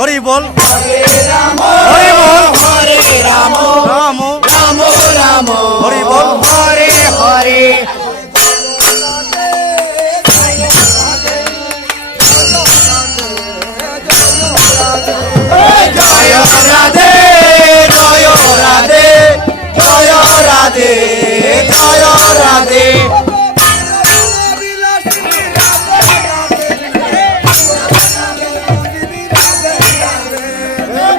হরি বল রাম হরি বল হরে রাম রাম রাম রাম হরি বল হরে হরে জয় রাধে জয় রাধে জয় রাধে জয় রাধে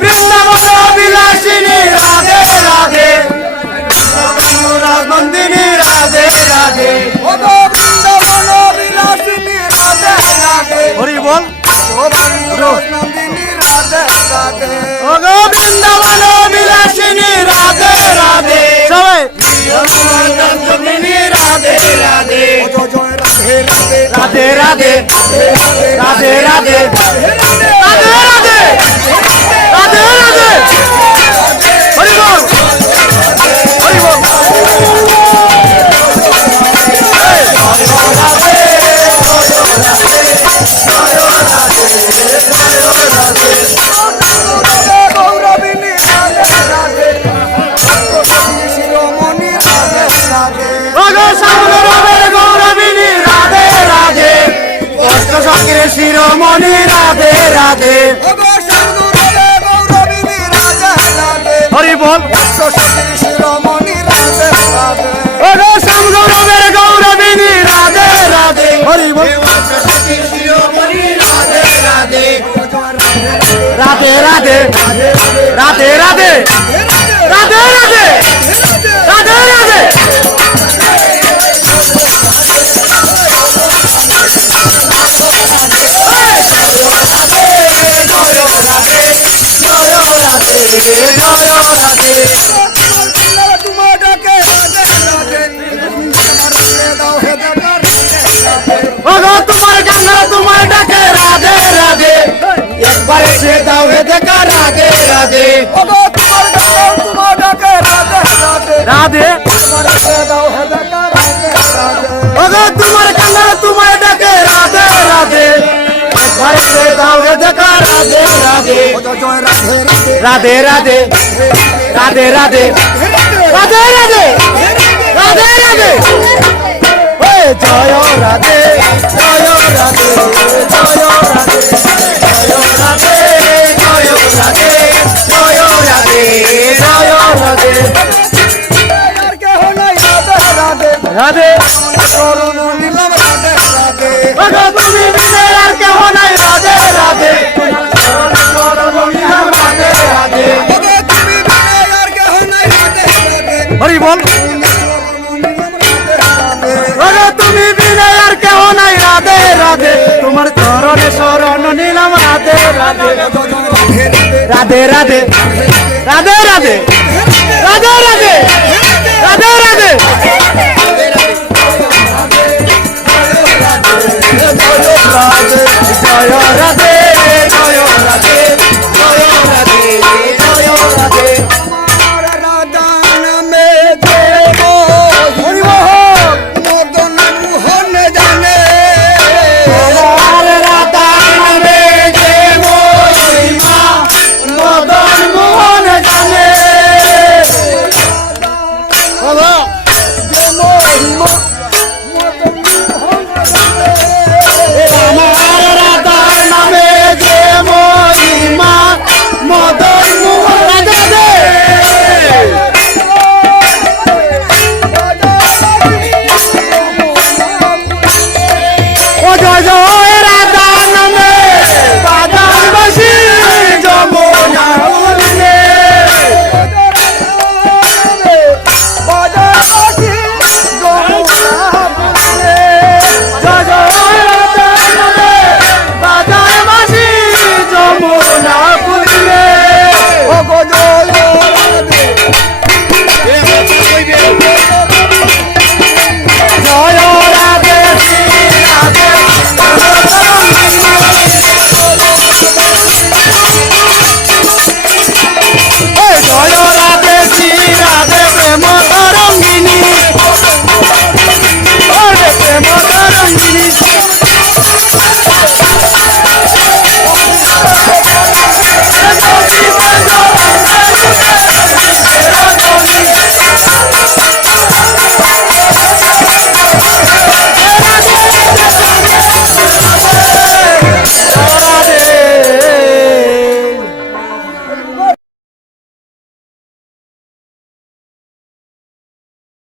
বৃন্দাবন বিলাসিনী রাধে রাধে নন্দিনী রাধে রাধে বৃন্দাবন বিলাসিনী রাধে রাধে হরি বল নন্দিনী রাধে রাধে ওগো বৃন্দাবন বিলাসিনী রাধে রাধে সবাই নন্দিনী রাধে রাধে রাধে রাধে রাধে রাধে রাধে রাধে রাধে রাধে হরি বল হরি বল গৌরবিনী রাধে রাধে শিরোমণি রাধে রাধে ওগো সামনের গৌরবিনী রাধে রাধে কষ্ট সঙ্গে শিরোমণি রাধে রাধে গৌরবিনী রাধে রাধে হরি বল শিরোমণি রাধে রাধে ওগো সামনের গৌরবিনী রাধে রাধে হরি বল শিরোমণি রাধে রাধে রাধে রাধে রাধে রাধে রাধে রাধে রাধে রাধে ওগো তোমার গাঙ্গা তোমার ডাকে রাধে রাধে একবার সে দাও হে দেখা রাধে রাধে রাধে ওগো তোমার গাঙ্গা তোমার ডাকে রাধে রাধে একবার সে দাও হে দেখা রাধে রাধে রাধে রাধে রাধে রাধে রাধে রাধে রাধে রাধে ওই জয় রাধে জয় রাধে জয় রাধে জয় রাধে জয় রাধে জয় রাধে জয় রাধে রাধে ওগো তুমি বিনে আর কেহ নাই রাধে রাধে রাধে হরি বল ওগো তুমি বিনে আর কেহ নাই রাধে রাধে তোমার চরণে শরণ নিলাম রাধে রাধে রাধে রাধে রাধে রাধে রাধে রাধে